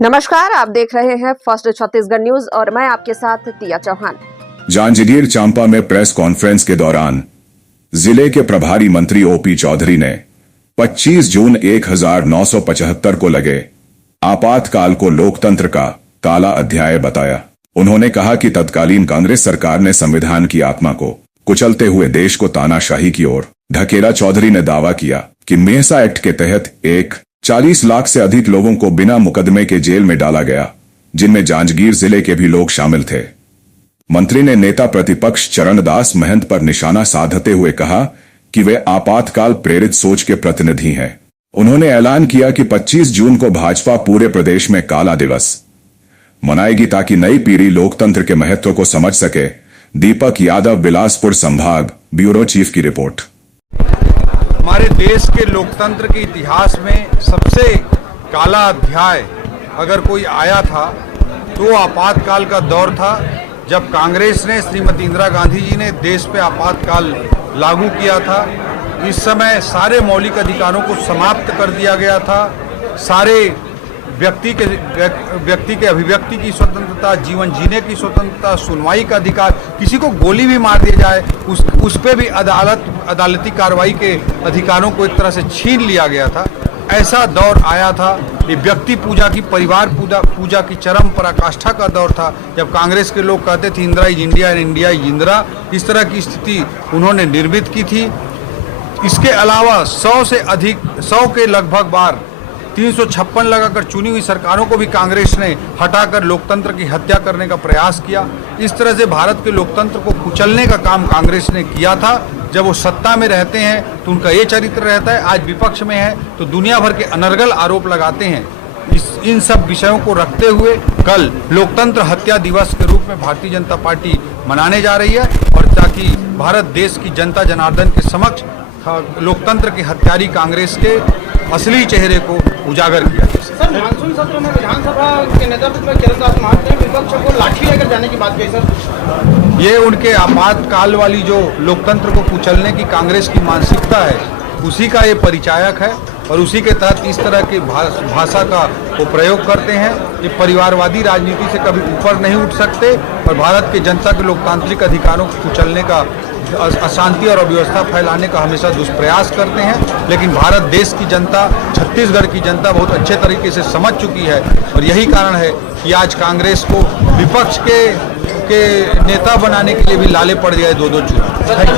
नमस्कार, आप देख रहे हैं फर्स्ट छत्तीसगढ़ न्यूज और मैं आपके साथ तिया चौहान। जांजगीर चांपा में प्रेस कॉन्फ्रेंस के दौरान जिले के प्रभारी मंत्री ओपी चौधरी ने 25 जून 1975 को लगे आपातकाल को लोकतंत्र का काला अध्याय बताया। उन्होंने कहा कि तत्कालीन कांग्रेस सरकार ने संविधान की आत्मा को कुचलते हुए देश को तानाशाही की ओर ढकेला। चौधरी ने दावा किया कि मेहसा एक्ट के तहत 40 लाख से अधिक लोगों को बिना मुकदमे के जेल में डाला गया, जिनमें जांजगीर जिले के भी लोग शामिल थे। मंत्री ने नेता प्रतिपक्ष चरणदास महंत पर निशाना साधते हुए कहा कि वे आपातकाल प्रेरित सोच के प्रतिनिधि हैं। उन्होंने ऐलान किया कि 25 जून को भाजपा पूरे प्रदेश में काला दिवस मनाएगी ताकि नई पीढ़ी लोकतंत्र के महत्व को समझ सके। दीपक यादव, बिलासपुर संभाग ब्यूरो चीफ की रिपोर्ट। हमारे देश के लोकतंत्र के इतिहास में सबसे काला अध्याय अगर कोई आया था तो आपातकाल का दौर था, जब कांग्रेस ने, श्रीमती इंदिरा गांधी जी ने देश पे आपातकाल लागू किया था। इस समय सारे मौलिक अधिकारों को समाप्त कर दिया गया था। सारे व्यक्ति के अभिव्यक्ति की स्वतंत्रता, जीवन जीने की स्वतंत्रता, सुनवाई का अधिकार, किसी को गोली भी मार दी जाए उस पे भी अदालती कार्रवाई के अधिकारों को एक तरह से छीन लिया गया था। ऐसा दौर आया था। ये व्यक्ति पूजा की, परिवार पूजा की चरम पराकाष्ठा का दौर था, जब कांग्रेस के लोग कहते थे Indira is India and India is Indira. इस तरह की स्थिति उन्होंने निर्मित की थी। इसके अलावा 100 के लगभग बार 356 लगाकर चुनी हुई सरकारों को भी कांग्रेस ने हटाकर लोकतंत्र की हत्या करने का प्रयास किया। इस तरह से भारत के लोकतंत्र को कुचलने का काम कांग्रेस ने किया था। जब वो सत्ता में रहते हैं तो उनका ये चरित्र रहता है, आज विपक्ष में है तो दुनिया भर के अनर्गल आरोप लगाते हैं। इन सब विषयों को रखते हुए कल लोकतंत्र हत्या दिवस के रूप में भारतीय जनता पार्टी मनाने जा रही है, और ताकि भारत देश की जनता जनार्दन के समक्ष लोकतंत्र की हत्यारी कांग्रेस के असली चेहरे को उजागर किया। सर, मानसून सत्र में विधानसभा के नेतृत्व में चरणदास महंत ने विपक्ष को लाठी लेकर जाने की बात कही। सर, ये उनके आपातकाल वाली जो लोकतंत्र को कुचलने की कांग्रेस की मानसिकता है, उसी का ये परिचायक है, और उसी के तहत इस तरह की भाषा का वो प्रयोग करते हैं। ये परिवारवादी राजनीति से कभी ऊपर नहीं उठ सकते और भारत के जनता के लोकतांत्रिक अधिकारों को कुचलने का, अशांति और अव्यवस्था फैलाने का हमेशा दुष्प्रयास करते हैं। लेकिन भारत देश की जनता, छत्तीसगढ़ की जनता बहुत अच्छे तरीके से समझ चुकी है, और यही कारण है कि आज कांग्रेस को विपक्ष के नेता बनाने के लिए भी लाले पड़ गए 2-2 चुनाव।